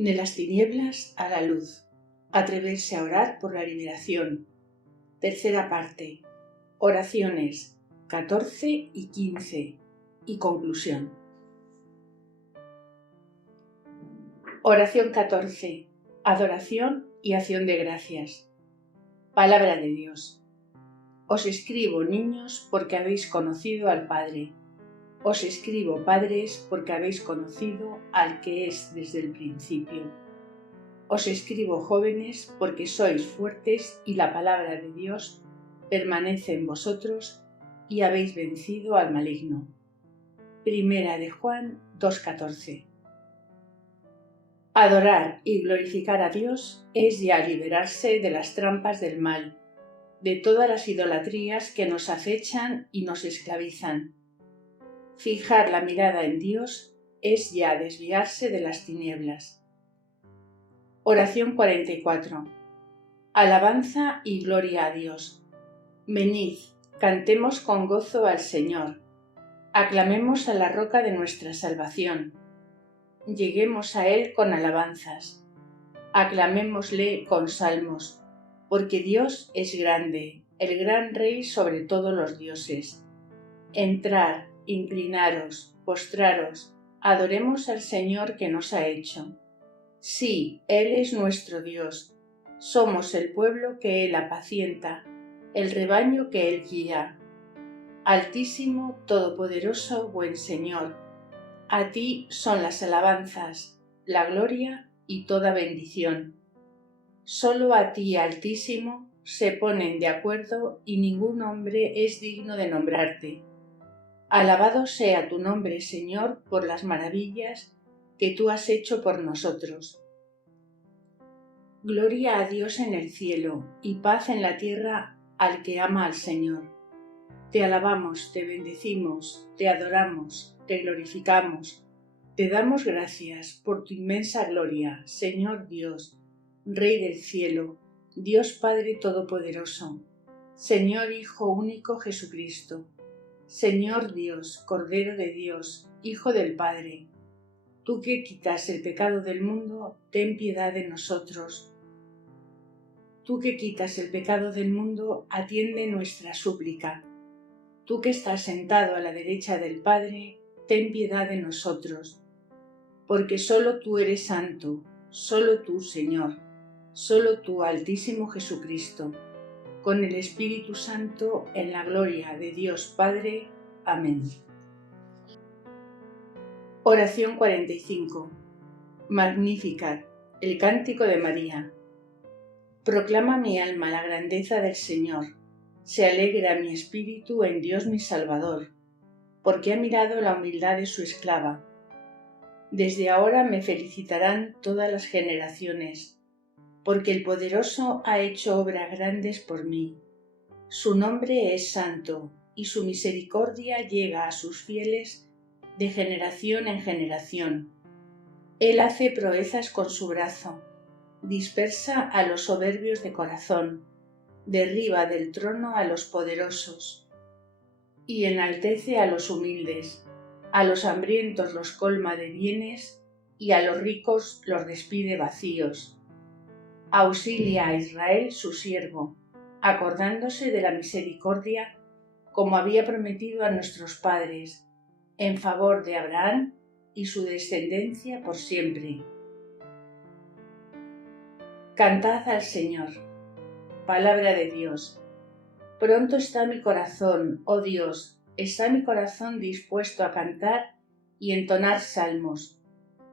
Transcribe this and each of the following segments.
De las tinieblas a la luz. Atreverse a orar por la liberación. Tercera parte. Oraciones 14 y 15. Y conclusión. Oración 14. Adoración y acción de gracias. Palabra de Dios. Os escribo, niños, porque habéis conocido al Padre. Os escribo, padres, porque habéis conocido al que es desde el principio. Os escribo, jóvenes, porque sois fuertes y la palabra de Dios permanece en vosotros y habéis vencido al maligno. Primera de Juan 2:14. Adorar y glorificar a Dios es ya liberarse de las trampas del mal, de todas las idolatrías que nos acechan y nos esclavizan. Fijar la mirada en Dios es ya desviarse de las tinieblas. Oración 44. Alabanza y gloria a Dios. Venid, cantemos con gozo al Señor. Aclamemos a la roca de nuestra salvación. Lleguemos a Él con alabanzas. Aclamémosle con salmos, porque Dios es grande, el gran Rey sobre todos los dioses. Entrad, inclinaros, postraros, adoremos al Señor que nos ha hecho. Sí, Él es nuestro Dios, somos el pueblo que Él apacienta, el rebaño que Él guía. Altísimo, todopoderoso, buen Señor, a ti son las alabanzas, la gloria y toda bendición. Solo a ti, Altísimo, se ponen de acuerdo y ningún hombre es digno de nombrarte. Alabado sea tu nombre, Señor, por las maravillas que tú has hecho por nosotros. Gloria a Dios en el cielo y paz en la tierra al que ama al Señor. Te alabamos, te bendecimos, te adoramos, te glorificamos. Te damos gracias por tu inmensa gloria, Señor Dios, Rey del cielo, Dios Padre Todopoderoso, Señor Hijo único Jesucristo, Señor Dios, Cordero de Dios, Hijo del Padre. Tú que quitas el pecado del mundo, ten piedad de nosotros. Tú que quitas el pecado del mundo, atiende nuestra súplica. Tú que estás sentado a la derecha del Padre, ten piedad de nosotros. Porque solo tú eres santo, solo tú, Señor, solo tú, Altísimo Jesucristo, con el Espíritu Santo, en la gloria de Dios Padre. Amén. Oración 45. Magnificat, el cántico de María. Proclama mi alma la grandeza del Señor. Se alegra mi espíritu en Dios mi Salvador, porque ha mirado la humildad de su esclava. Desde ahora me felicitarán todas las generaciones, porque el Poderoso ha hecho obras grandes por mí. Su nombre es santo, y su misericordia llega a sus fieles de generación en generación. Él hace proezas con su brazo, dispersa a los soberbios de corazón, derriba del trono a los poderosos, y enaltece a los humildes. A los hambrientos los colma de bienes, y a los ricos los despide vacíos. Auxilia a Israel su siervo, acordándose de la misericordia, como había prometido a nuestros padres, en favor de Abraham y su descendencia por siempre. Cantad al Señor. Palabra de Dios. Pronto está mi corazón, oh Dios, está mi corazón dispuesto a cantar y entonar salmos.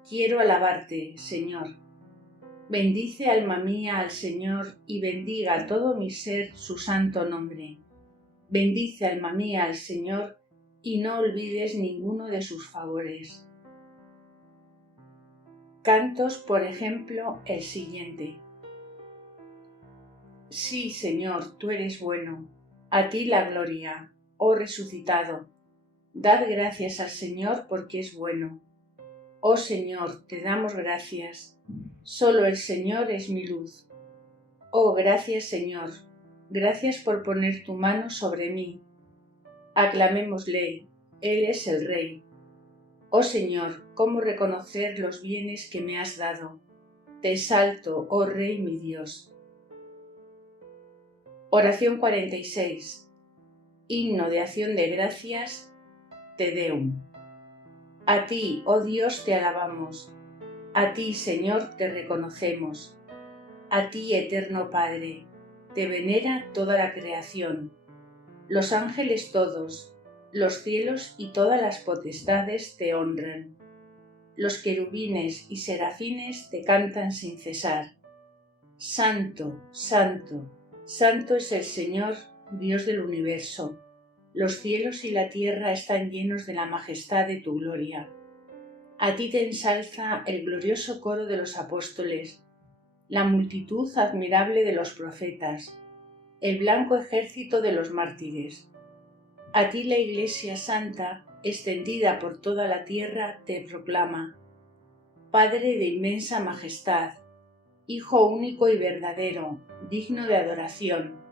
Quiero alabarte, Señor. Bendice, alma mía, al Señor, y bendiga todo mi ser su santo nombre. Bendice, alma mía, al Señor, y no olvides ninguno de sus favores. Cantos, por ejemplo, el siguiente. Sí, Señor, tú eres bueno. A ti la gloria, oh resucitado. Dad gracias al Señor porque es bueno. Oh Señor, te damos gracias. Solo el Señor es mi luz. Oh, gracias, Señor. Gracias por poner tu mano sobre mí. Aclamémosle, Él es el Rey. Oh Señor, ¿cómo reconocer los bienes que me has dado? Te exalto, oh Rey mi Dios. Oración 46. Himno de acción de gracias, Te Deum. A ti, oh Dios, te alabamos. A ti, Señor, te reconocemos. A ti, eterno Padre, te venera toda la creación. Los ángeles todos, los cielos y todas las potestades te honran. Los querubines y serafines te cantan sin cesar. Santo, santo, santo es el Señor, Dios del universo. Los cielos y la tierra están llenos de la majestad de tu gloria. A ti te ensalza el glorioso coro de los apóstoles, la multitud admirable de los profetas, el blanco ejército de los mártires. A ti la Iglesia Santa, extendida por toda la tierra, te proclama. Padre de inmensa majestad, Hijo único y verdadero, digno de adoración,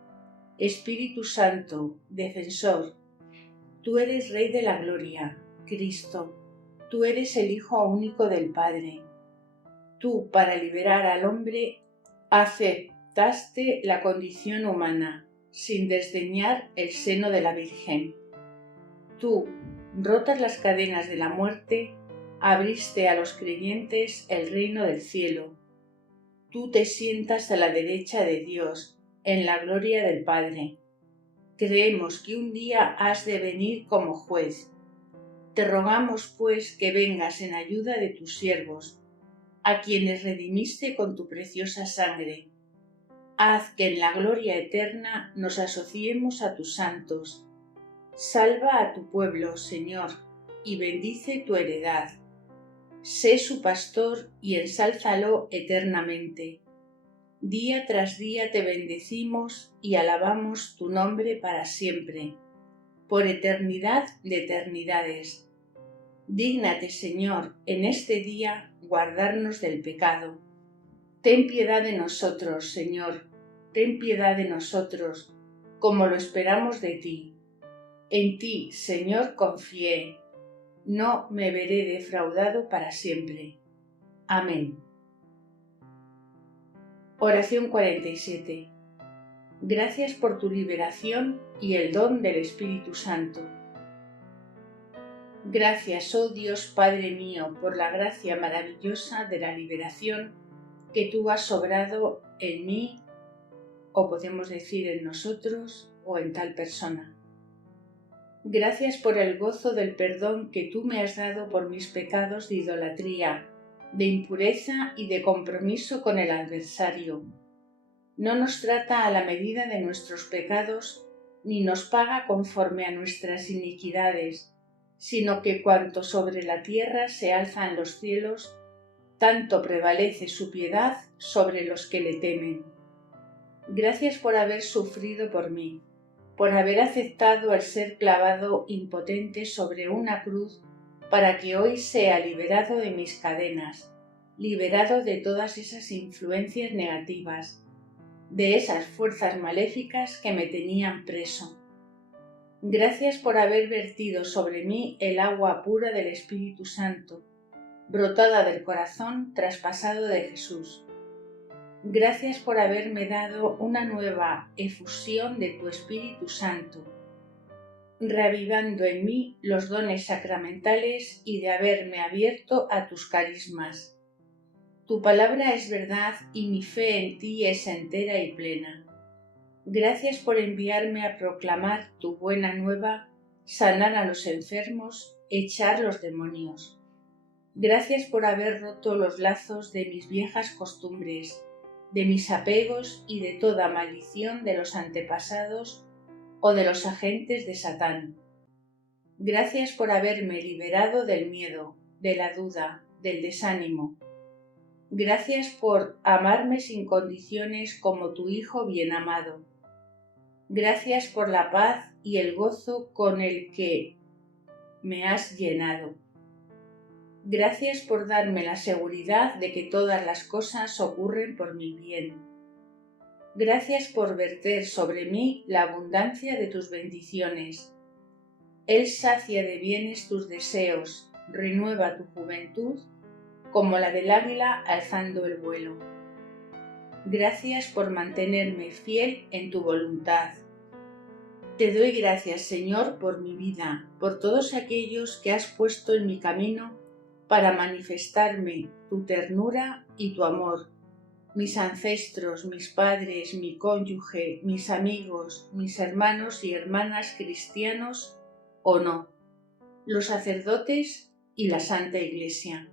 Espíritu Santo, defensor, tú eres Rey de la gloria, Cristo, tú eres el Hijo único del Padre. Tú, para liberar al hombre, aceptaste la condición humana, sin desdeñar el seno de la Virgen. Tú, rotas las cadenas de la muerte, abriste a los creyentes el reino del cielo. Tú te sientas a la derecha de Dios, en la gloria del Padre. Creemos que un día has de venir como juez. Te rogamos, pues, que vengas en ayuda de tus siervos, a quienes redimiste con tu preciosa sangre. Haz que en la gloria eterna nos asociemos a tus santos. Salva a tu pueblo, Señor, y bendice tu heredad. Sé su pastor y ensálzalo eternamente. Día tras día te bendecimos y alabamos tu nombre para siempre, por eternidad de eternidades. Dígnate, Señor, en este día guardarnos del pecado. Ten piedad de nosotros, Señor, ten piedad de nosotros, como lo esperamos de ti. En ti, Señor, confié. No me veré defraudado para siempre. Amén. Oración 47. Gracias por tu liberación y el don del Espíritu Santo. Gracias, oh Dios Padre mío, por la gracia maravillosa de la liberación que tú has obrado en mí, o podemos decir en nosotros, o en tal persona. Gracias por el gozo del perdón que tú me has dado por mis pecados de idolatría, de impureza y de compromiso con el adversario. No nos trata a la medida de nuestros pecados, ni nos paga conforme a nuestras iniquidades, sino que cuanto sobre la tierra se alza en los cielos, tanto prevalece su piedad sobre los que le temen. Gracias por haber sufrido por mí, por haber aceptado el ser clavado impotente sobre una cruz para que hoy sea liberado de mis cadenas, liberado de todas esas influencias negativas, de esas fuerzas maléficas que me tenían preso. Gracias por haber vertido sobre mí el agua pura del Espíritu Santo, brotada del corazón traspasado de Jesús. Gracias por haberme dado una nueva efusión de tu Espíritu Santo, reavivando en mí los dones sacramentales y de haberme abierto a tus carismas. Tu palabra es verdad y mi fe en ti es entera y plena. Gracias por enviarme a proclamar tu buena nueva, sanar a los enfermos, echar los demonios. Gracias por haber roto los lazos de mis viejas costumbres, de mis apegos y de toda maldición de los antepasados o de los agentes de Satán. Gracias por haberme liberado del miedo, de la duda, del desánimo. Gracias por amarme sin condiciones como tu Hijo bien amado. Gracias por la paz y el gozo con el que me has llenado. Gracias por darme la seguridad de que todas las cosas ocurren por mi bien. Gracias por verter sobre mí la abundancia de tus bendiciones. Él sacia de bienes tus deseos, renueva tu juventud, como la del águila alzando el vuelo. Gracias por mantenerme fiel en tu voluntad. Te doy gracias, Señor, por mi vida, por todos aquellos que has puesto en mi camino para manifestarme tu ternura y tu amor. Mis ancestros, mis padres, mi cónyuge, mis amigos, mis hermanos y hermanas cristianos o no, los sacerdotes y la Santa Iglesia.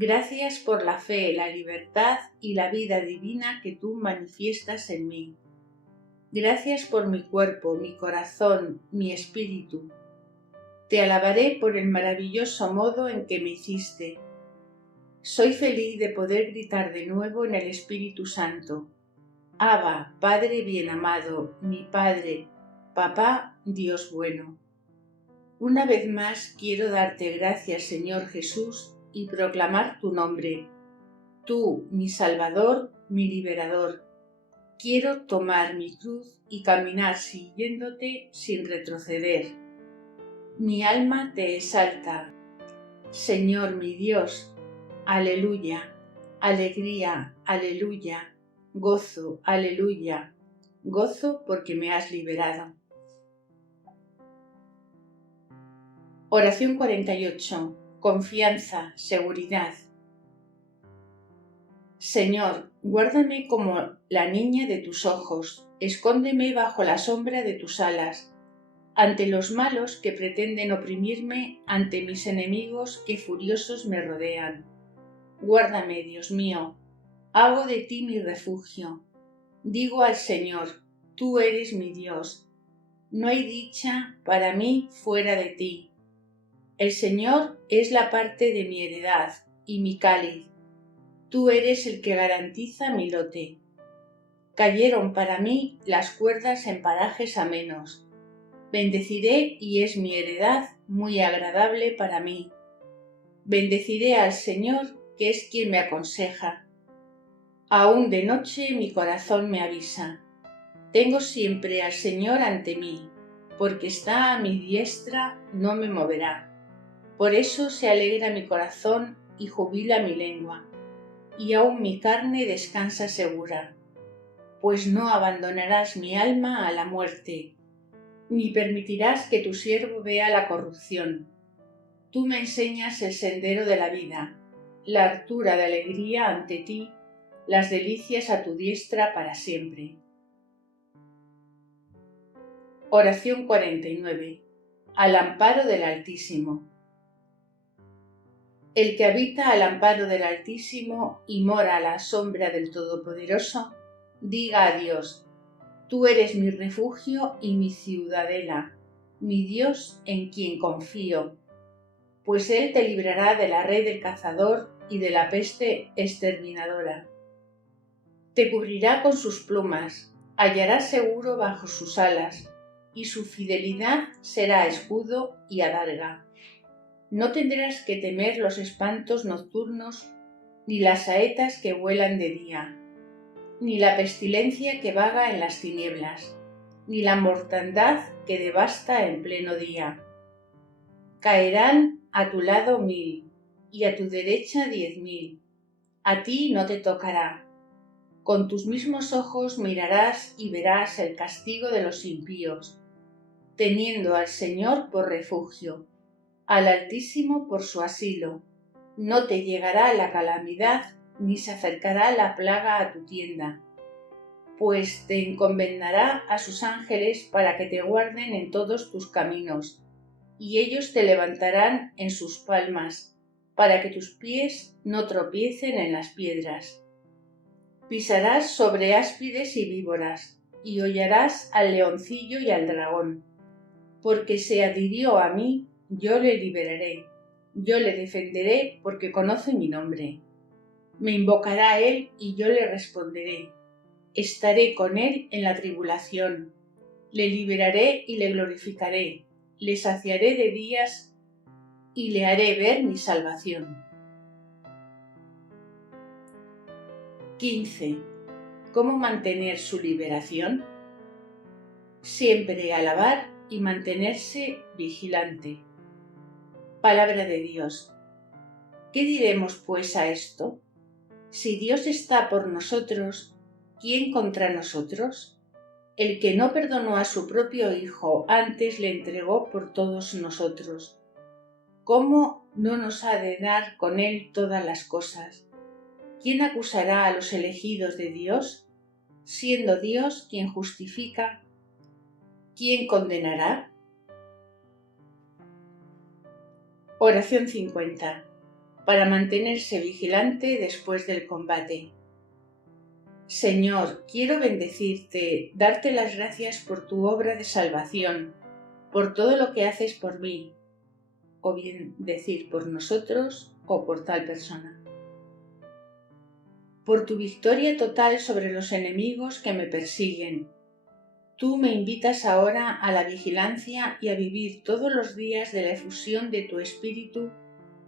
Gracias por la fe, la libertad y la vida divina que tú manifiestas en mí. Gracias por mi cuerpo, mi corazón, mi espíritu. Te alabaré por el maravilloso modo en que me hiciste. Soy feliz de poder gritar de nuevo en el Espíritu Santo: Abba, Padre bien amado, mi Padre, Papá, Dios bueno. Una vez más quiero darte gracias, Señor Jesús, y proclamar tu nombre. Tú, mi Salvador, mi Liberador. Quiero tomar mi cruz y caminar siguiéndote sin retroceder. Mi alma te exalta, Señor mi Dios. Aleluya, alegría, aleluya, gozo, aleluya, gozo porque me has liberado. Oración 48. Confianza, seguridad. Señor, guárdame como la niña de tus ojos, escóndeme bajo la sombra de tus alas, ante los malos que pretenden oprimirme, ante mis enemigos que furiosos me rodean. Guárdame, Dios mío, hago de ti mi refugio. Digo al Señor, tú eres mi Dios. No hay dicha para mí fuera de ti. El Señor es la parte de mi heredad y mi cáliz. Tú eres el que garantiza mi lote. Cayeron para mí las cuerdas en parajes amenos. Bendeciré y es mi heredad muy agradable para mí. Bendeciré al Señor, que es quien me aconseja. Aún de noche mi corazón me avisa. Tengo siempre al Señor ante mí, porque está a mi diestra, no me moverá. Por eso se alegra mi corazón y jubila mi lengua, y aún mi carne descansa segura, pues no abandonarás mi alma a la muerte, ni permitirás que tu siervo vea la corrupción. Tú me enseñas el sendero de la vida, la hartura de alegría ante ti, las delicias a tu diestra para siempre. Oración 49. Al amparo del Altísimo. El que habita al amparo del Altísimo y mora a la sombra del Todopoderoso, diga a Dios: tú eres mi refugio y mi ciudadela, mi Dios en quien confío, pues Él te librará de la red del cazador y de la peste exterminadora. Te cubrirá con sus plumas, hallarás seguro bajo sus alas, y su fidelidad será escudo y adarga. No tendrás que temer los espantos nocturnos, ni las saetas que vuelan de día, ni la pestilencia que vaga en las tinieblas, ni la mortandad que devasta en pleno día. Caerán a tu lado 1000, y a tu derecha 10.000. A ti no te tocará. Con tus mismos ojos mirarás y verás el castigo de los impíos, teniendo al Señor por refugio, al Altísimo por su asilo. No te llegará la calamidad, ni se acercará la plaga a tu tienda, pues te encomendará a sus ángeles para que te guarden en todos tus caminos, y ellos te levantarán en sus palmas, para que tus pies no tropiecen en las piedras. Pisarás sobre áspides y víboras, y hollarás al leoncillo y al dragón. Porque se adhirió a mí, yo le liberaré, yo le defenderé porque conoce mi nombre. Me invocará a él y yo le responderé. Estaré con él en la tribulación. Le liberaré y le glorificaré. Le saciaré de días y le haré ver mi salvación. 15. ¿Cómo mantener su liberación? Siempre alabar y mantenerse vigilante. Palabra de Dios. ¿Qué diremos pues a esto? Si Dios está por nosotros, ¿quién contra nosotros? El que no perdonó a su propio Hijo, antes le entregó por todos nosotros. ¿Cómo no nos ha de dar con él todas las cosas? ¿Quién acusará a los elegidos de Dios? Siendo Dios quien justifica, ¿quién condenará? Oración 50. Para mantenerse vigilante después del combate. Señor, quiero bendecirte, darte las gracias por tu obra de salvación, por todo lo que haces por mí, o bien decir por nosotros o por tal persona. Por tu victoria total sobre los enemigos que me persiguen. Tú me invitas ahora a la vigilancia y a vivir todos los días de la efusión de tu espíritu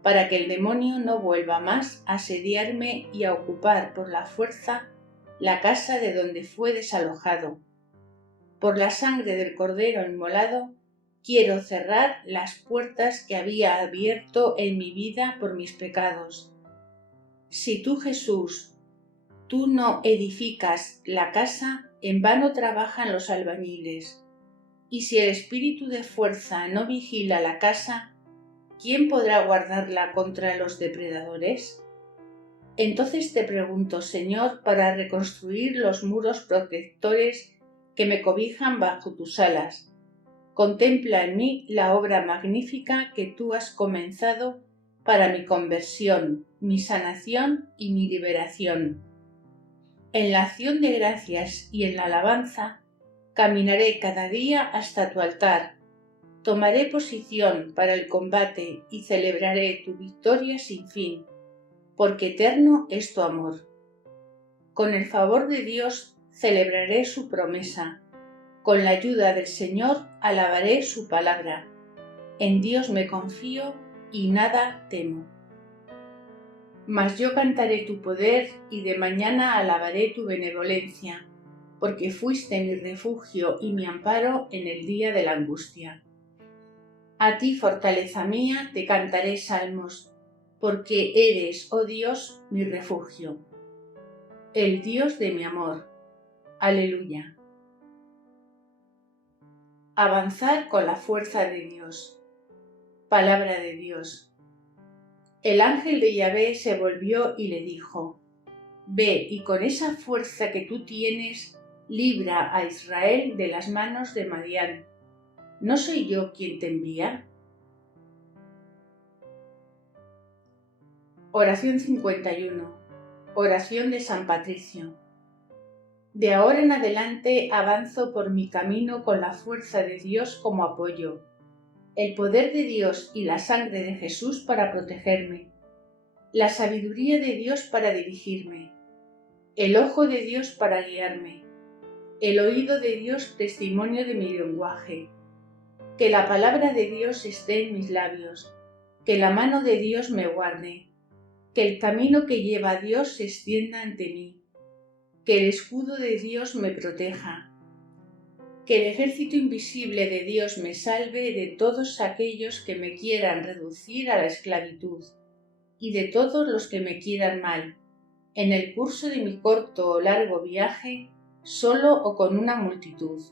para que el demonio no vuelva más a asediarme y a ocupar por la fuerza la casa de donde fue desalojado. Por la sangre del Cordero inmolado, quiero cerrar las puertas que había abierto en mi vida por mis pecados. Si tú, Jesús, tú no edificas la casa, en vano trabajan los albañiles. Y si el espíritu de fuerza no vigila la casa, ¿quién podrá guardarla contra los depredadores? Entonces te pregunto, Señor, para reconstruir los muros protectores que me cobijan bajo tus alas. Contempla en mí la obra magnífica que tú has comenzado para mi conversión, mi sanación y mi liberación. En la acción de gracias y en la alabanza, caminaré cada día hasta tu altar. Tomaré posición para el combate y celebraré tu victoria sin fin, porque eterno es tu amor. Con el favor de Dios celebraré su promesa. Con la ayuda del Señor alabaré su palabra. En Dios me confío y nada temo. Mas yo cantaré tu poder y de mañana alabaré tu benevolencia, porque fuiste mi refugio y mi amparo en el día de la angustia. A ti, fortaleza mía, te cantaré salmos, porque eres, oh Dios, mi refugio, el Dios de mi amor. Aleluya. Avanzar con la fuerza de Dios. Palabra de Dios. El ángel de Yahvé se volvió y le dijo: Ve y con esa fuerza que tú tienes, libra a Israel de las manos de Madián. ¿No soy yo quien te envía? Oración 51. Oración de San Patricio. De ahora en adelante avanzo por mi camino con la fuerza de Dios como apoyo, el poder de Dios y la sangre de Jesús para protegerme, la sabiduría de Dios para dirigirme, el ojo de Dios para guiarme, el oído de Dios testimonio de mi lenguaje, que la palabra de Dios esté en mis labios, que la mano de Dios me guarde, que el camino que lleva a Dios se extienda ante mí, que el escudo de Dios me proteja, que el ejército invisible de Dios me salve de todos aquellos que me quieran reducir a la esclavitud y de todos los que me quieran mal, en el curso de mi corto o largo viaje, solo o con una multitud.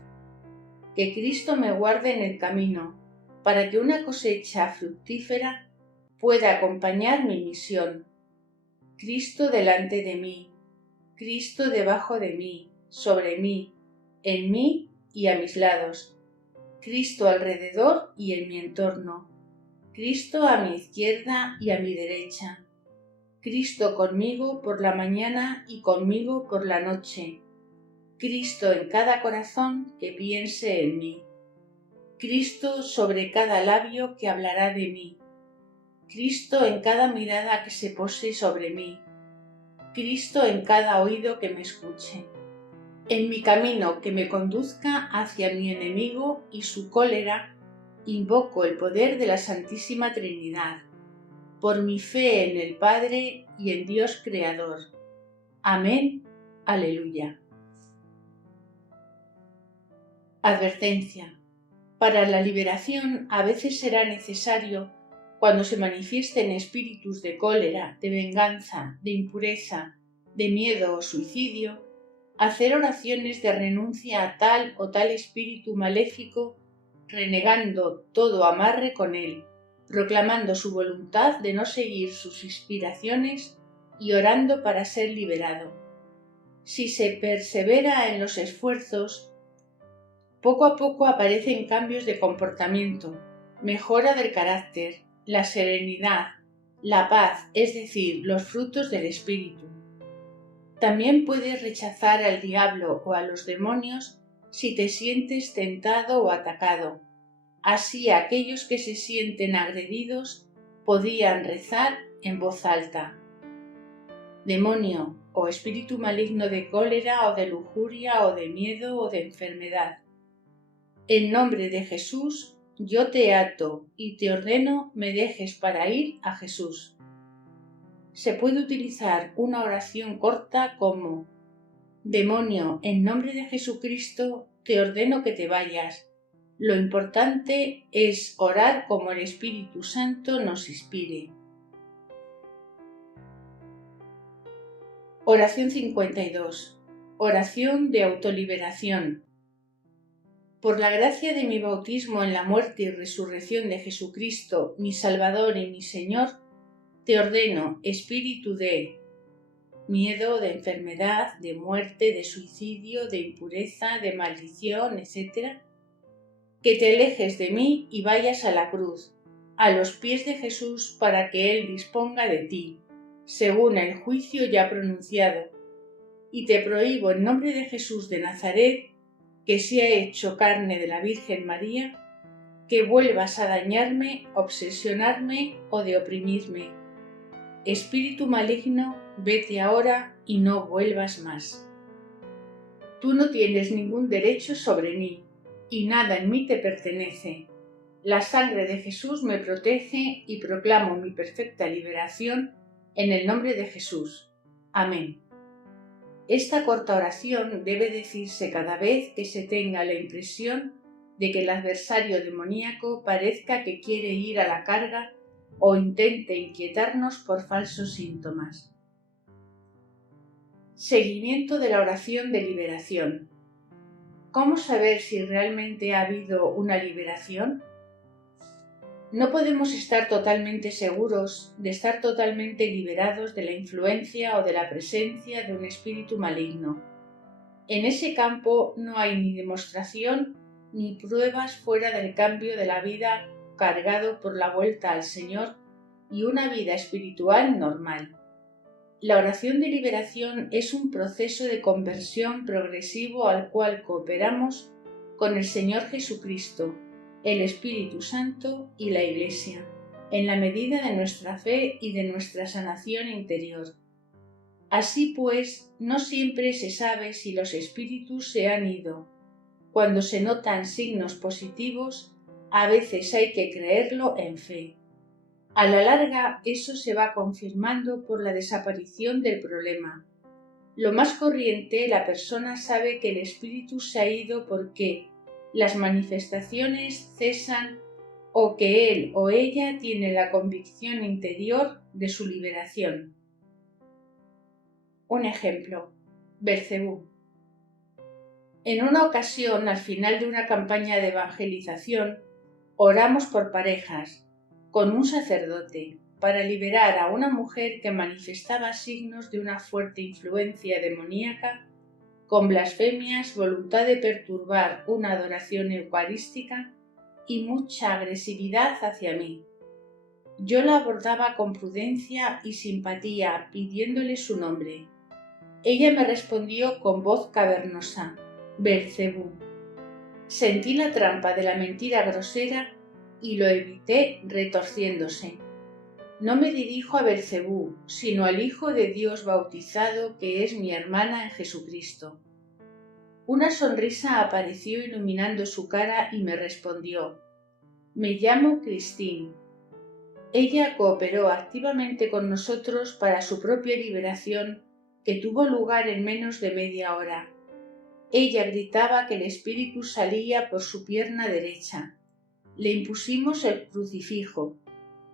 Que Cristo me guarde en el camino, para que una cosecha fructífera pueda acompañar mi misión. Cristo delante de mí, Cristo debajo de mí, sobre mí, en mí y a mis lados, Cristo alrededor y en mi entorno, Cristo a mi izquierda y a mi derecha, Cristo conmigo por la mañana y conmigo por la noche, Cristo en cada corazón que piense en mí, Cristo sobre cada labio que hablará de mí, Cristo en cada mirada que se pose sobre mí, Cristo en cada oído que me escuche. En mi camino que me conduzca hacia mi enemigo y su cólera, invoco el poder de la Santísima Trinidad, por mi fe en el Padre y en Dios Creador. Amén. Aleluya. Advertencia. Para la liberación a veces será necesario Cuando se manifiesten espíritus de cólera, de venganza, de impureza, de miedo o suicidio, hacer oraciones de renuncia a tal o tal espíritu maléfico, renegando todo amarre con él, proclamando su voluntad de no seguir sus inspiraciones y orando para ser liberado. Si se persevera en los esfuerzos, poco a poco aparecen cambios de comportamiento, mejora del carácter, la serenidad, la paz, es decir, los frutos del espíritu. También puedes rechazar al diablo o a los demonios si te sientes tentado o atacado. Así aquellos que se sienten agredidos podían rezar en voz alta: demonio o espíritu maligno de cólera o de lujuria o de miedo o de enfermedad, en nombre de Jesús yo te ato y te ordeno me dejes para ir a Jesús. Se puede utilizar una oración corta como: demonio, en nombre de Jesucristo te ordeno que te vayas. Lo importante es orar como el Espíritu Santo nos inspire. Oración 52. Oración de autoliberación. Por la gracia de mi bautismo en la muerte y resurrección de Jesucristo, mi Salvador y mi Señor, te ordeno, espíritu de miedo, de enfermedad, de muerte, de suicidio, de impureza, de maldición, etc., que te alejes de mí y vayas a la cruz, a los pies de Jesús, para que Él disponga de ti, según el juicio ya pronunciado. Y te prohíbo en nombre de Jesús de Nazaret, que se ha hecho carne de la Virgen María, que vuelvas a dañarme, obsesionarme o de oprimirme. Espíritu maligno, vete ahora y no vuelvas más. Tú no tienes ningún derecho sobre mí, y nada en mí te pertenece. La sangre de Jesús me protege y proclamo mi perfecta liberación en el nombre de Jesús. Amén. Esta corta oración debe decirse cada vez que se tenga la impresión de que el adversario demoníaco parezca que quiere ir a la carga o intente inquietarnos por falsos síntomas. Seguimiento de la oración de liberación. ¿Cómo saber si realmente ha habido una liberación? No podemos estar totalmente seguros de estar totalmente liberados de la influencia o de la presencia de un espíritu maligno. En ese campo no hay ni demostración ni pruebas fuera del cambio de la vida cargado por la vuelta al Señor y una vida espiritual normal. La oración de liberación es un proceso de conversión progresivo al cual cooperamos con el Señor Jesucristo, el Espíritu Santo y la Iglesia, en la medida de nuestra fe y de nuestra sanación interior. Así pues, no siempre se sabe si los espíritus se han ido. Cuando se notan signos positivos, a veces hay que creerlo en fe. A la larga, eso se va confirmando por la desaparición del problema. Lo más corriente, la persona sabe que el espíritu se ha ido porque las manifestaciones cesan o que él o ella tiene la convicción interior de su liberación. Un ejemplo: Belcebú. En una ocasión, al final de una campaña de evangelización, oramos por parejas, con un sacerdote, para liberar a una mujer que manifestaba signos de una fuerte influencia demoníaca, con blasfemias, voluntad de perturbar una adoración eucarística y mucha agresividad hacia mí. Yo la abordaba con prudencia y simpatía, pidiéndole su nombre. Ella me respondió con voz cavernosa: Belcebú. Sentí la trampa de la mentira grosera y lo evité retorciéndose. No me dirijo a Belcebú, sino al Hijo de Dios bautizado, que es mi hermana en Jesucristo. Una sonrisa apareció iluminando su cara y me respondió: me llamo Christine. Ella cooperó activamente con nosotros para su propia liberación, que tuvo lugar en menos de media hora. Ella gritaba que el espíritu salía por su pierna derecha. Le impusimos el crucifijo.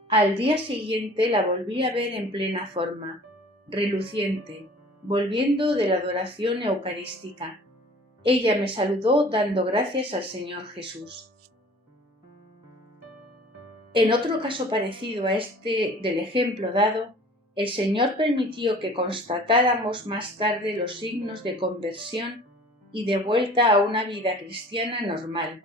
Al día siguiente la volví a ver en plena forma, reluciente, volviendo de la adoración eucarística. Ella me saludó dando gracias al Señor Jesús. En otro caso parecido a este del ejemplo dado, el Señor permitió que constatáramos más tarde los signos de conversión y de vuelta a una vida cristiana normal.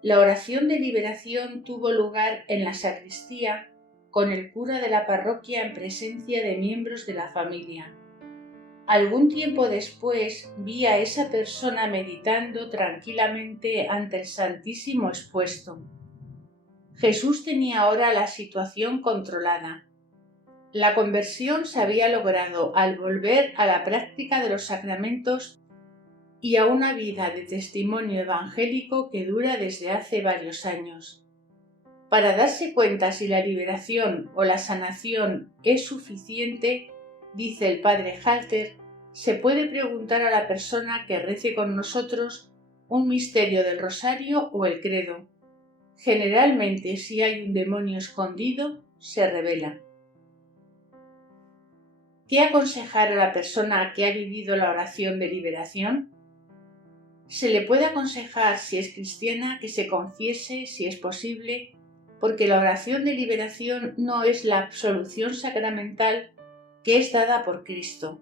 La oración de liberación tuvo lugar en la sacristía con el cura de la parroquia en presencia de miembros de la familia. Algún tiempo después vi a esa persona meditando tranquilamente ante el Santísimo expuesto. Jesús tenía ahora la situación controlada. La conversión se había logrado al volver a la práctica de los sacramentos y a una vida de testimonio evangélico que dura desde hace varios años. Para darse cuenta si la liberación o la sanación es suficiente, dice el padre Halter, se puede preguntar a la persona que rece con nosotros un misterio del rosario o el credo. Generalmente, si hay un demonio escondido, se revela. ¿Qué aconsejar a la persona que ha vivido la oración de liberación? Se le puede aconsejar, si es cristiana, que se confiese, si es posible, porque la oración de liberación no es la absolución sacramental que es dada por Cristo.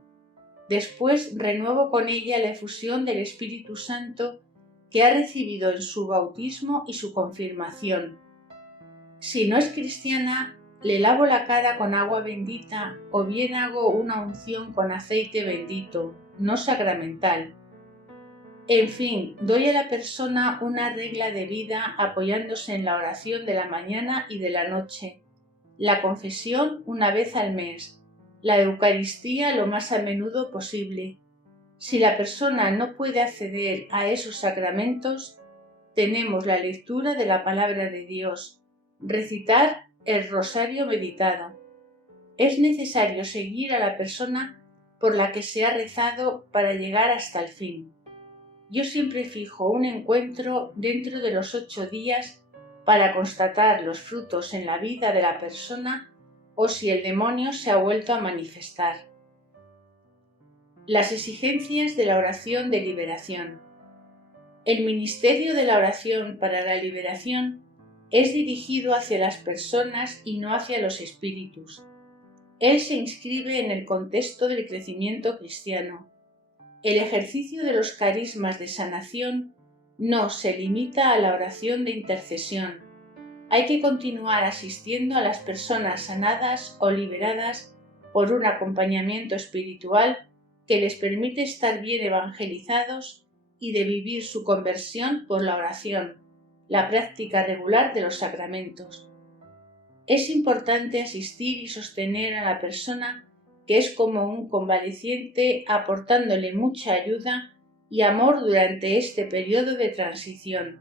Después renuevo con ella la efusión del Espíritu Santo que ha recibido en su bautismo y su confirmación. Si no es cristiana, le lavo la cara con agua bendita o bien hago una unción con aceite bendito, no sacramental. En fin, doy a la persona una regla de vida apoyándose en la oración de la mañana y de la noche, la confesión una vez al mes, la Eucaristía lo más a menudo posible. Si la persona no puede acceder a esos sacramentos, tenemos la lectura de la palabra de Dios, recitar el rosario meditado. Es necesario seguir a la persona por la que se ha rezado para llegar hasta el fin. Yo siempre fijo un encuentro dentro de los 8 días para constatar los frutos en la vida de la persona o si el demonio se ha vuelto a manifestar. Las exigencias de la oración de liberación. El ministerio de la oración para la liberación es dirigido hacia las personas y no hacia los espíritus. Él se inscribe en el contexto del crecimiento cristiano. El ejercicio de los carismas de sanación no se limita a la oración de intercesión. Hay que continuar asistiendo a las personas sanadas o liberadas por un acompañamiento espiritual que les permite estar bien evangelizados y de vivir su conversión por la oración, la práctica regular de los sacramentos. Es importante asistir y sostener a la persona que es como un convaleciente aportándole mucha ayuda y amor durante este periodo de transición.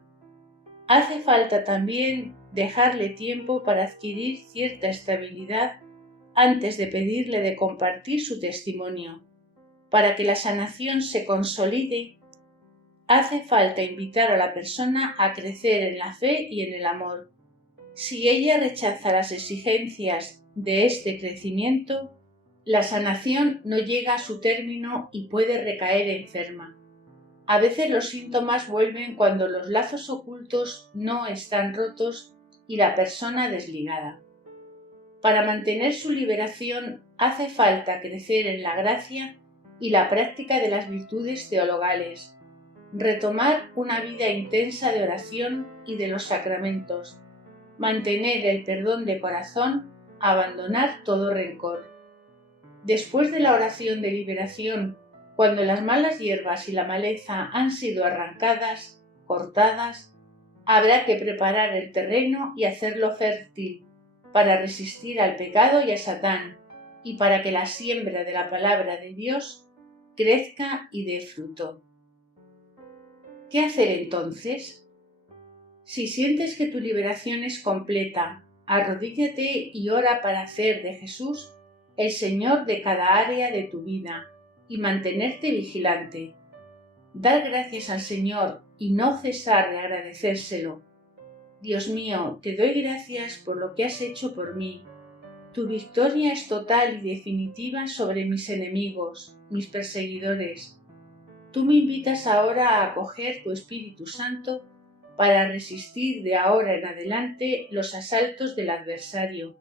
Hace falta también dejarle tiempo para adquirir cierta estabilidad antes de pedirle de compartir su testimonio. Para que la sanación se consolide, hace falta invitar a la persona a crecer en la fe y en el amor. Si ella rechaza las exigencias de este crecimiento, la sanación no llega a su término y puede recaer enferma. A veces los síntomas vuelven cuando los lazos ocultos no están rotos y la persona desligada. Para mantener su liberación hace falta crecer en la gracia y la práctica de las virtudes teologales, retomar una vida intensa de oración y de los sacramentos, mantener el perdón de corazón, abandonar todo rencor. Después de la oración de liberación, cuando las malas hierbas y la maleza han sido arrancadas, cortadas, habrá que preparar el terreno y hacerlo fértil para resistir al pecado y a Satán y para que la siembra de la palabra de Dios crezca y dé fruto. ¿Qué hacer entonces? Si sientes que tu liberación es completa, arrodíllate y ora para hacer de Jesús el Señor de cada área de tu vida y mantenerte vigilante. Dar gracias al Señor y no cesar de agradecérselo. Dios mío, te doy gracias por lo que has hecho por mí. Tu victoria es total y definitiva sobre mis enemigos, mis perseguidores. Tú me invitas ahora a acoger tu Espíritu Santo para resistir de ahora en adelante los asaltos del adversario.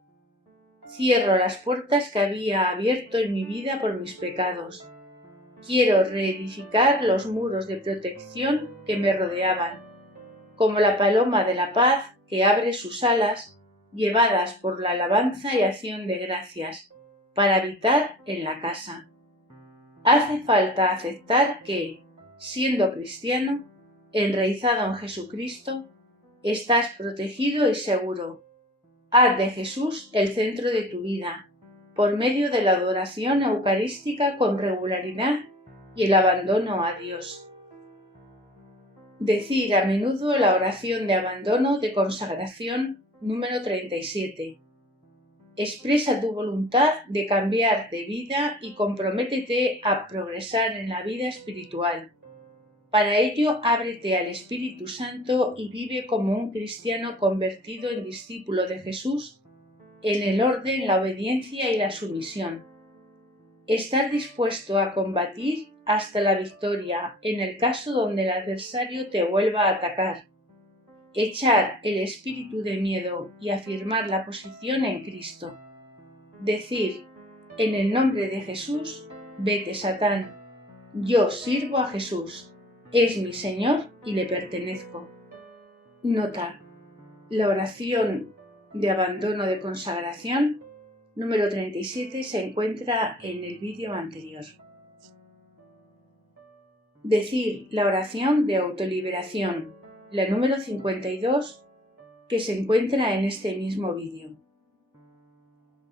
Cierro las puertas que había abierto en mi vida por mis pecados. Quiero reedificar los muros de protección que me rodeaban, como la paloma de la paz que abre sus alas, llevadas por la alabanza y acción de gracias, para habitar en la casa. Hace falta aceptar que, siendo cristiano, enraizado en Jesucristo, estás protegido y seguro. Haz de Jesús el centro de tu vida, por medio de la adoración eucarística con regularidad y el abandono a Dios. Decir a menudo la oración de abandono de consagración número 37. Expresa tu voluntad de cambiar de vida y comprométete a progresar en la vida espiritual. Para ello, ábrete al Espíritu Santo y vive como un cristiano convertido en discípulo de Jesús en el orden, la obediencia y la sumisión. Estar dispuesto a combatir hasta la victoria en el caso donde el adversario te vuelva a atacar. Echar el espíritu de miedo y afirmar la posición en Cristo. Decir, en el nombre de Jesús, vete Satán, yo sirvo a Jesús, es mi Señor y le pertenezco. Nota: la oración de abandono de consagración número 37 se encuentra en el vídeo anterior. Decir la oración de autoliberación, la número 52, que se encuentra en este mismo vídeo.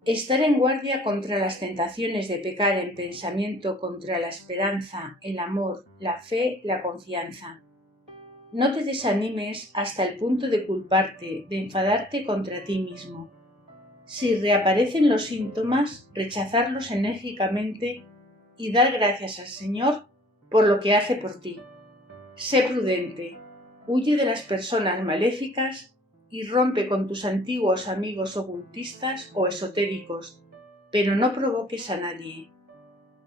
Estar en guardia contra las tentaciones de pecar en pensamiento contra la esperanza, el amor, la fe, la confianza. No te desanimes hasta el punto de culparte, de enfadarte contra ti mismo. Si reaparecen los síntomas, rechazarlos enérgicamente y dar gracias al Señor por lo que hace por ti. Sé prudente, huye de las personas maléficas y rompe con tus antiguos amigos ocultistas o esotéricos, pero no provoques a nadie.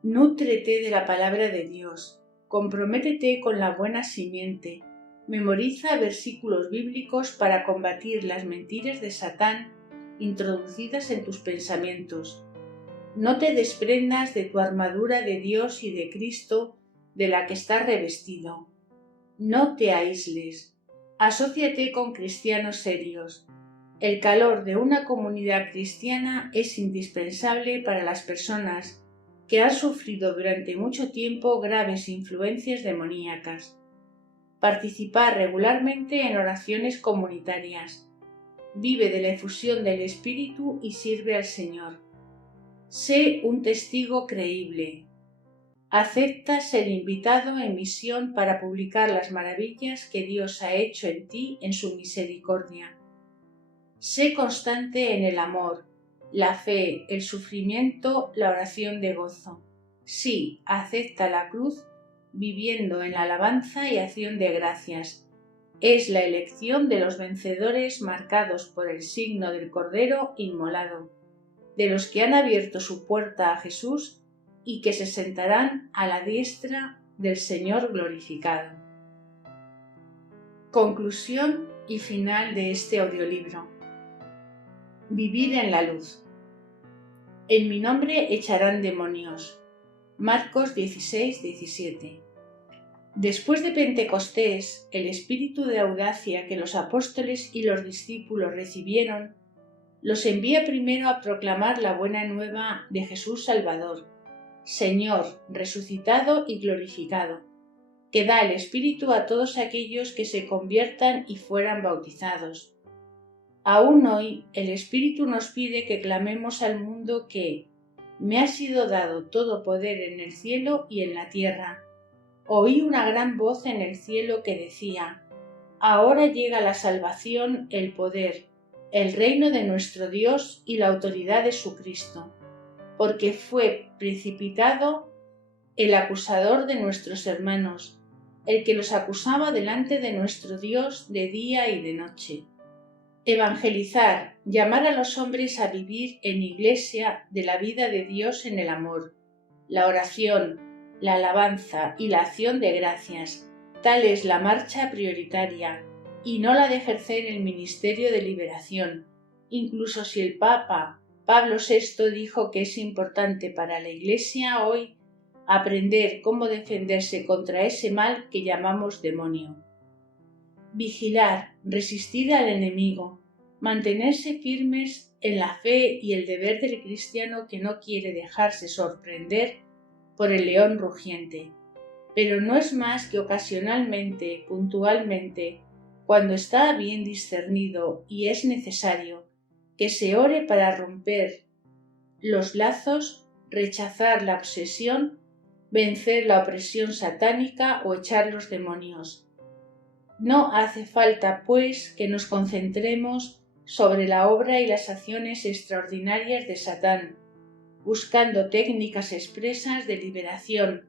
Nútrete de la palabra de Dios, comprométete con la buena simiente, memoriza versículos bíblicos para combatir las mentiras de Satán introducidas en tus pensamientos. No te desprendas de tu armadura de Dios y de Cristo de la que estás revestido. No te aísles. Asóciate con cristianos serios. El calor de una comunidad cristiana es indispensable para las personas que han sufrido durante mucho tiempo graves influencias demoníacas. Participar regularmente en oraciones comunitarias. Vive de la efusión del Espíritu y sirve al Señor. Sé un testigo creíble. Acepta ser invitado en misión para publicar las maravillas que Dios ha hecho en ti en su misericordia. Sé constante en el amor, la fe, el sufrimiento, la oración de gozo. Sí, acepta la cruz viviendo en la alabanza y acción de gracias. Es la elección de los vencedores marcados por el signo del Cordero inmolado, de los que han abierto su puerta a Jesús y que se sentarán a la diestra del Señor glorificado. Conclusión y final de este audiolibro. Vivir en la luz. En mi nombre echarán demonios. Marcos 16:17. Después de Pentecostés, el espíritu de audacia que los apóstoles y los discípulos recibieron los envía primero a proclamar la buena nueva de Jesús Salvador, Señor, resucitado y glorificado, que da el Espíritu a todos aquellos que se conviertan y fueran bautizados. Aún hoy el Espíritu nos pide que clamemos al mundo que «Me ha sido dado todo poder en el cielo y en la tierra». Oí una gran voz en el cielo que decía «Ahora llega la salvación, el poder, el reino de nuestro Dios y la autoridad de su Cristo, porque fue precipitado el acusador de nuestros hermanos, el que los acusaba delante de nuestro Dios de día y de noche. Evangelizar, llamar a los hombres a vivir en iglesia de la vida de Dios en el amor, la oración, la alabanza y la acción de gracias. Tal es la marcha prioritaria, y no la de ejercer el ministerio de liberación, incluso si el Papa Pablo VI dijo que es importante para la Iglesia hoy aprender cómo defenderse contra ese mal que llamamos demonio. Vigilar, resistir al enemigo, mantenerse firmes en la fe y el deber del cristiano que no quiere dejarse sorprender por el león rugiente, pero no es más que ocasionalmente, puntualmente, cuando está bien discernido y es necesario, que se ore para romper los lazos, rechazar la obsesión, vencer la opresión satánica o echar los demonios. No hace falta, pues, que nos concentremos sobre la obra y las acciones extraordinarias de Satán, buscando técnicas expresas de liberación,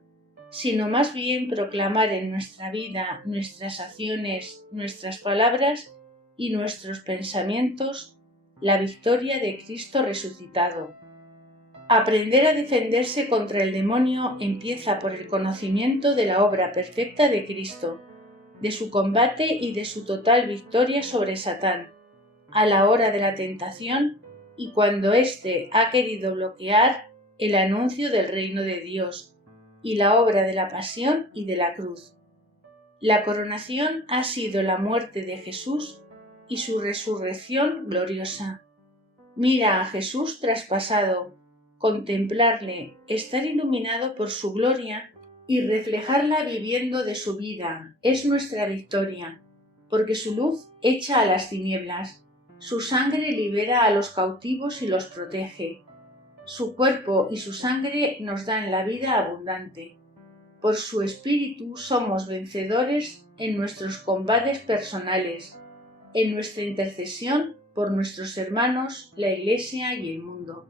sino más bien proclamar en nuestra vida, nuestras acciones, nuestras palabras y nuestros pensamientos la victoria de Cristo resucitado. Aprender a defenderse contra el demonio empieza por el conocimiento de la obra perfecta de Cristo, de su combate y de su total victoria sobre Satán, a la hora de la tentación y cuando éste ha querido bloquear el anuncio del reino de Dios y la obra de la pasión y de la cruz. La coronación ha sido la muerte de Jesús y su resurrección gloriosa. Mira a Jesús traspasado, contemplarle, estar iluminado por su gloria y reflejarla viviendo de su vida es nuestra victoria, porque su luz echa a las tinieblas, su sangre libera a los cautivos y los protege. Su cuerpo y su sangre nos dan la vida abundante. Por su espíritu somos vencedores en nuestros combates personales, en nuestra intercesión por nuestros hermanos, la Iglesia y el mundo.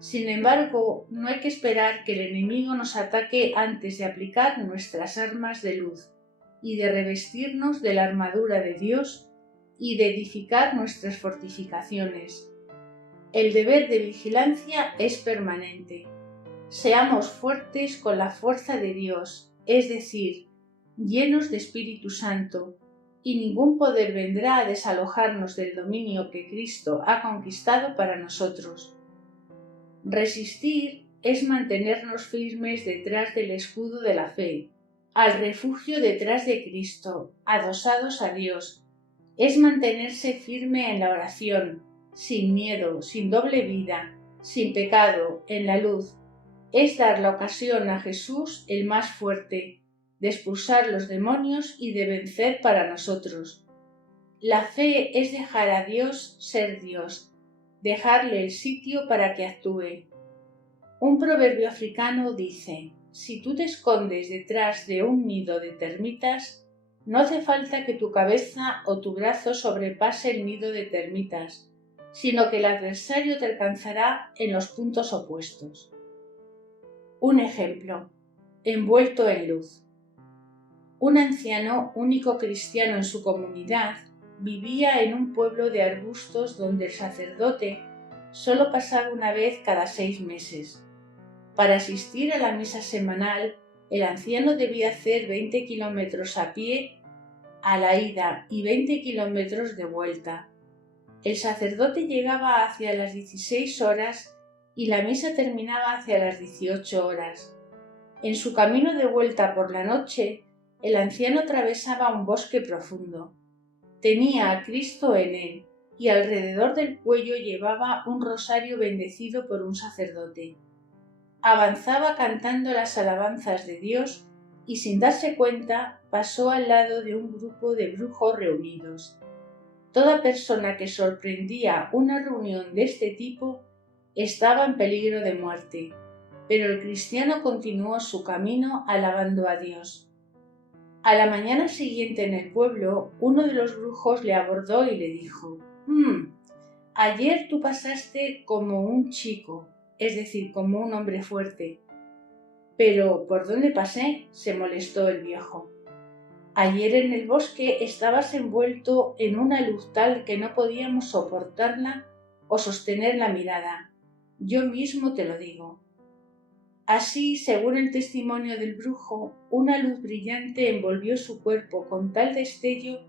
Sin embargo, no hay que esperar que el enemigo nos ataque antes de aplicar nuestras armas de luz y de revestirnos de la armadura de Dios y de edificar nuestras fortificaciones. El deber de vigilancia es permanente. Seamos fuertes con la fuerza de Dios, es decir, llenos de Espíritu Santo, y ningún poder vendrá a desalojarnos del dominio que Cristo ha conquistado para nosotros. Resistir es mantenernos firmes detrás del escudo de la fe, al refugio detrás de Cristo, adosados a Dios. Es mantenerse firme en la oración, sin miedo, sin doble vida, sin pecado, en la luz. Es dar la ocasión a Jesús, el más fuerte, de expulsar los demonios y de vencer para nosotros. La fe es dejar a Dios ser Dios, dejarle el sitio para que actúe. Un proverbio africano dice: si tú te escondes detrás de un nido de termitas, no hace falta que tu cabeza o tu brazo sobrepase el nido de termitas, sino que el adversario te alcanzará en los puntos opuestos. Un ejemplo, envuelto en luz. Un anciano, único cristiano en su comunidad, vivía en un pueblo de arbustos donde el sacerdote solo pasaba una vez cada 6 meses. Para asistir a la misa semanal, el anciano debía hacer 20 kilómetros a pie a la ida y 20 kilómetros de vuelta. El sacerdote llegaba hacia las 16 horas y la misa terminaba hacia las 18 horas. En su camino de vuelta por la noche, el anciano atravesaba un bosque profundo. Tenía a Cristo en él y alrededor del cuello llevaba un rosario bendecido por un sacerdote. Avanzaba cantando las alabanzas de Dios y sin darse cuenta pasó al lado de un grupo de brujos reunidos. Toda persona que sorprendía una reunión de este tipo estaba en peligro de muerte, pero el cristiano continuó su camino alabando a Dios. A la mañana siguiente en el pueblo, uno de los brujos le abordó y le dijo: ayer tú pasaste como un chico, es decir, como un hombre fuerte. Pero, ¿por dónde pasé?, se molestó el viejo. Ayer en el bosque estabas envuelto en una luz tal que no podíamos soportarla o sostener la mirada. Yo mismo te lo digo. Así, según el testimonio del brujo, una luz brillante envolvió su cuerpo con tal destello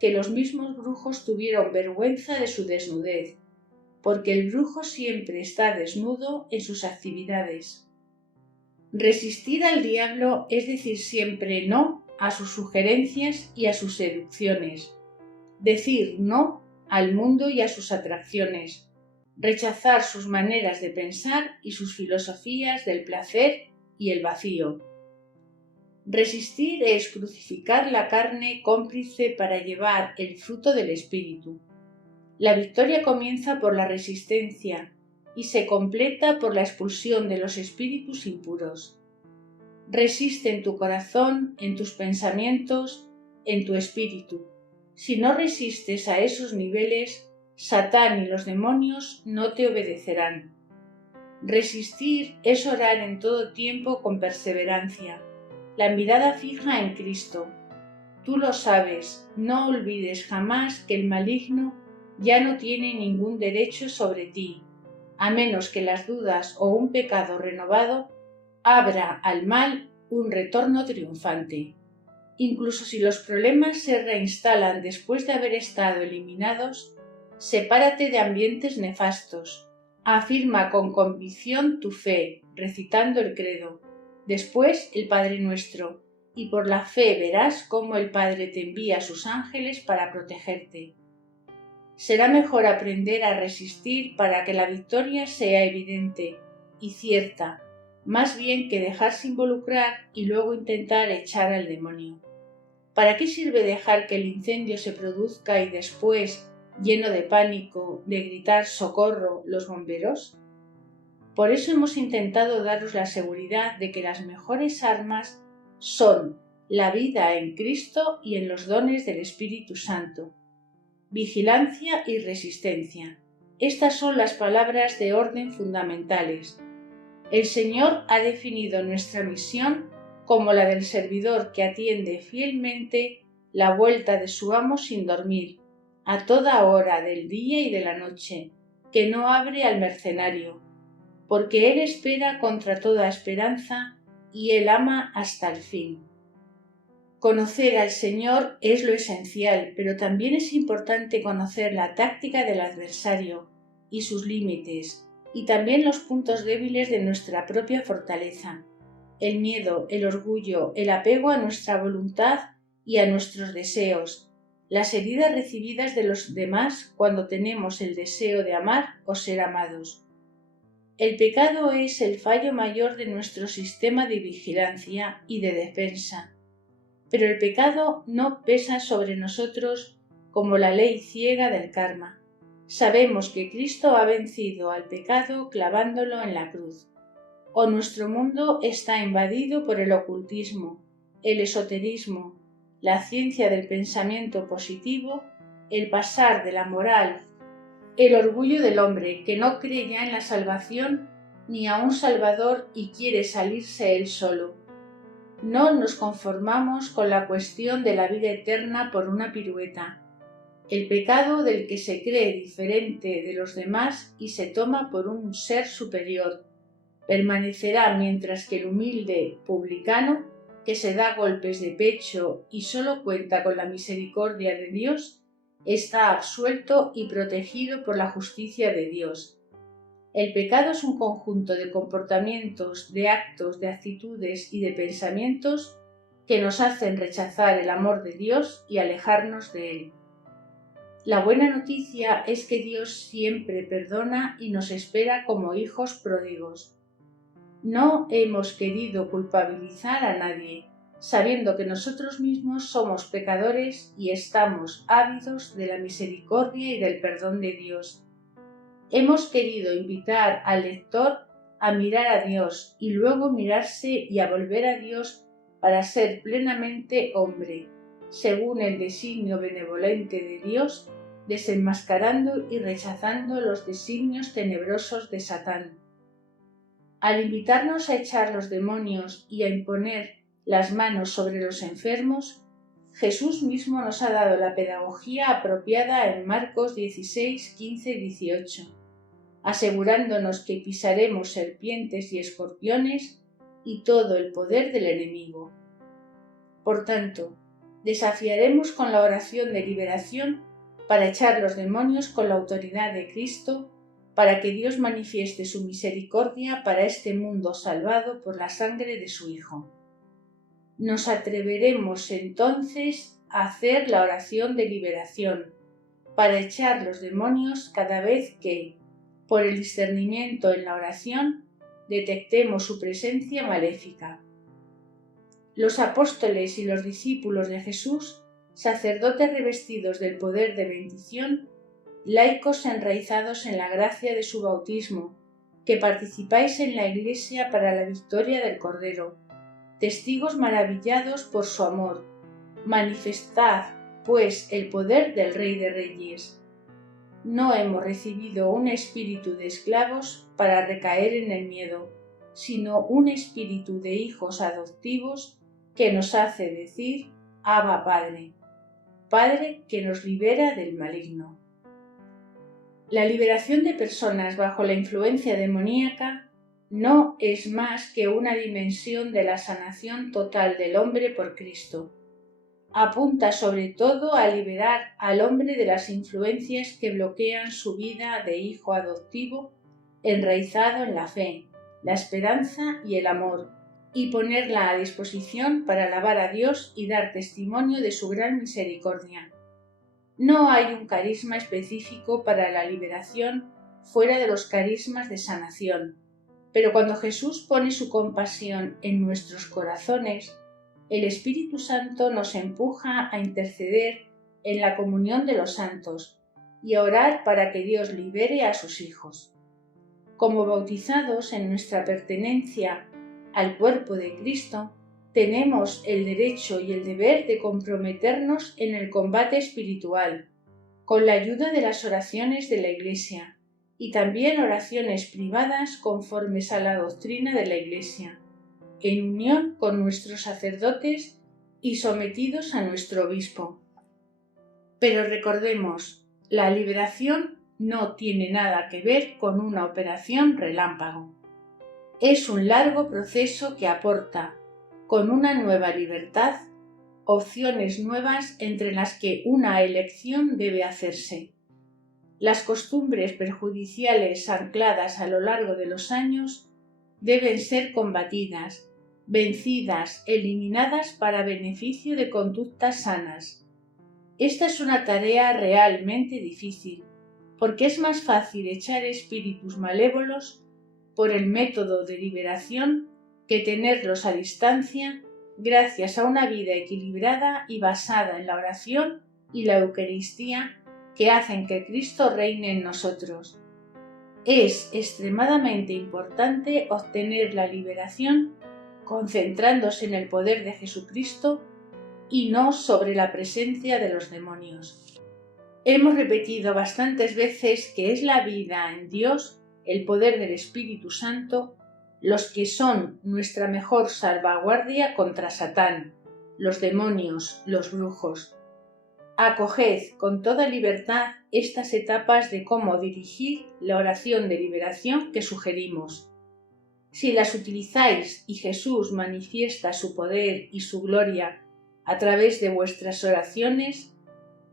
que los mismos brujos tuvieron vergüenza de su desnudez, porque el brujo siempre está desnudo en sus actividades. Resistir al diablo es decir siempre no a sus sugerencias y a sus seducciones, decir no al mundo y a sus atracciones, rechazar sus maneras de pensar y sus filosofías del placer y el vacío. Resistir es crucificar la carne cómplice para llevar el fruto del espíritu. La victoria comienza por la resistencia y se completa por la expulsión de los espíritus impuros. Resiste en tu corazón, en tus pensamientos, en tu espíritu. Si no resistes a esos niveles, Satán y los demonios no te obedecerán. Resistir es orar en todo tiempo con perseverancia, la mirada fija en Cristo. Tú lo sabes, no olvides jamás que el maligno ya no tiene ningún derecho sobre ti, a menos que las dudas o un pecado renovado abra al mal un retorno triunfante. Incluso si los problemas se reinstalan después de haber estado eliminados, sepárate de ambientes nefastos. Afirma con convicción tu fe, recitando el credo, después el Padre Nuestro, y por la fe verás cómo el Padre te envía a sus ángeles para protegerte. Será mejor aprender a resistir para que la victoria sea evidente y cierta, más bien que dejarse involucrar y luego intentar echar al demonio. ¿Para qué sirve dejar que el incendio se produzca y después, lleno de pánico, de gritar ¡socorro!, los bomberos? Por eso hemos intentado daros la seguridad de que las mejores armas son la vida en Cristo y en los dones del Espíritu Santo. Vigilancia y resistencia. Estas son las palabras de orden fundamentales. El Señor ha definido nuestra misión como la del servidor que atiende fielmente la vuelta de su amo sin dormir, a toda hora del día y de la noche, que no abre al mercenario, porque Él espera contra toda esperanza y Él ama hasta el fin. Conocer al Señor es lo esencial, pero también es importante conocer la táctica del adversario y sus límites, y también los puntos débiles de nuestra propia fortaleza, el miedo, el orgullo, el apego a nuestra voluntad y a nuestros deseos, las heridas recibidas de los demás cuando tenemos el deseo de amar o ser amados. El pecado es el fallo mayor de nuestro sistema de vigilancia y de defensa, pero el pecado no pesa sobre nosotros como la ley ciega del karma. Sabemos que Cristo ha vencido al pecado clavándolo en la cruz. O nuestro mundo está invadido por el ocultismo, el esoterismo, la ciencia del pensamiento positivo, el pasar de la moral, el orgullo del hombre que no cree ya en la salvación ni a un Salvador y quiere salirse él solo. No nos conformamos con la cuestión de la vida eterna por una pirueta. El pecado del que se cree diferente de los demás y se toma por un ser superior permanecerá mientras que el humilde publicano, que se da golpes de pecho y solo cuenta con la misericordia de Dios, está absuelto y protegido por la justicia de Dios. El pecado es un conjunto de comportamientos, de actos, de actitudes y de pensamientos que nos hacen rechazar el amor de Dios y alejarnos de Él. La buena noticia es que Dios siempre perdona y nos espera como hijos pródigos. No hemos querido culpabilizar a nadie, sabiendo que nosotros mismos somos pecadores y estamos ávidos de la misericordia y del perdón de Dios. Hemos querido invitar al lector a mirar a Dios y luego mirarse y a volver a Dios para ser plenamente hombre, según el designio benevolente de Dios, desenmascarando y rechazando los designios tenebrosos de Satán. Al invitarnos a echar los demonios y a imponer las manos sobre los enfermos, Jesús mismo nos ha dado la pedagogía apropiada en Marcos 16, 15 y 18, asegurándonos que pisaremos serpientes y escorpiones y todo el poder del enemigo. Por tanto, desafiaremos con la oración de liberación para echar los demonios con la autoridad de Cristo, para que Dios manifieste su misericordia para este mundo salvado por la sangre de su Hijo. Nos atreveremos entonces a hacer la oración de liberación, para echar los demonios cada vez que, por el discernimiento en la oración, detectemos su presencia maléfica. Los apóstoles y los discípulos de Jesús, sacerdotes revestidos del poder de bendición, laicos enraizados en la gracia de su bautismo, que participáis en la Iglesia para la victoria del Cordero, testigos maravillados por su amor, manifestad, pues, el poder del Rey de Reyes. No hemos recibido un espíritu de esclavos para recaer en el miedo, sino un espíritu de hijos adoptivos que nos hace decir: Abba Padre, Padre que nos libera del maligno. La liberación de personas bajo la influencia demoníaca no es más que una dimensión de la sanación total del hombre por Cristo. Apunta sobre todo a liberar al hombre de las influencias que bloquean su vida de hijo adoptivo, enraizado en la fe, la esperanza y el amor, y ponerla a disposición para alabar a Dios y dar testimonio de su gran misericordia. No hay un carisma específico para la liberación fuera de los carismas de sanación, pero cuando Jesús pone su compasión en nuestros corazones, el Espíritu Santo nos empuja a interceder en la comunión de los santos y a orar para que Dios libere a sus hijos. Como bautizados en nuestra pertenencia al cuerpo de Cristo, tenemos el derecho y el deber de comprometernos en el combate espiritual, con la ayuda de las oraciones de la Iglesia, y también oraciones privadas conformes a la doctrina de la Iglesia, en unión con nuestros sacerdotes y sometidos a nuestro obispo. Pero recordemos, la liberación no tiene nada que ver con una operación relámpago. Es un largo proceso que aporta, con una nueva libertad, opciones nuevas entre las que una elección debe hacerse. Las costumbres perjudiciales ancladas a lo largo de los años deben ser combatidas, vencidas, eliminadas para beneficio de conductas sanas. Esta es una tarea realmente difícil, porque es más fácil echar espíritus malévolos por el método de liberación que tenerlos a distancia gracias a una vida equilibrada y basada en la oración y la Eucaristía que hacen que Cristo reine en nosotros. Es extremadamente importante obtener la liberación concentrándose en el poder de Jesucristo y no sobre la presencia de los demonios. Hemos repetido bastantes veces que es la vida en Dios, el poder del Espíritu Santo, los que son nuestra mejor salvaguardia contra Satán, los demonios, los brujos. Acoged con toda libertad estas etapas de cómo dirigir la oración de liberación que sugerimos. Si las utilizáis y Jesús manifiesta su poder y su gloria a través de vuestras oraciones,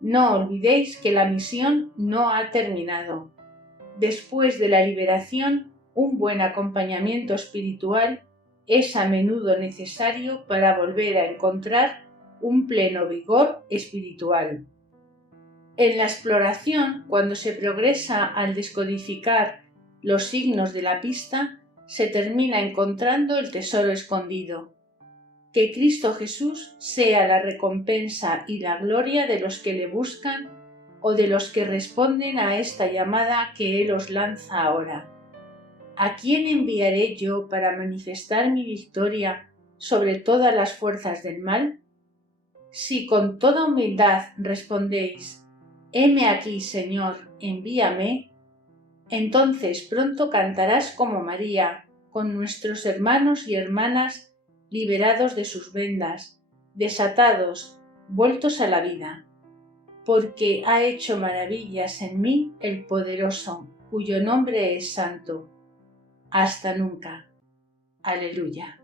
no olvidéis que la misión no ha terminado. Después de la liberación, un buen acompañamiento espiritual es a menudo necesario para volver a encontrar un pleno vigor espiritual. En la exploración, cuando se progresa al descodificar los signos de la pista, se termina encontrando el tesoro escondido. Que Cristo Jesús sea la recompensa y la gloria de los que le buscan o de los que responden a esta llamada que Él os lanza ahora. ¿A quién enviaré yo para manifestar mi victoria sobre todas las fuerzas del mal? Si con toda humildad respondéis, «Heme aquí, Señor, envíame», entonces pronto cantarás como María, con nuestros hermanos y hermanas liberados de sus vendas, desatados vueltos a la vida, porque ha hecho maravillas en mí el poderoso, cuyo nombre es santo. Hasta nunca. Aleluya.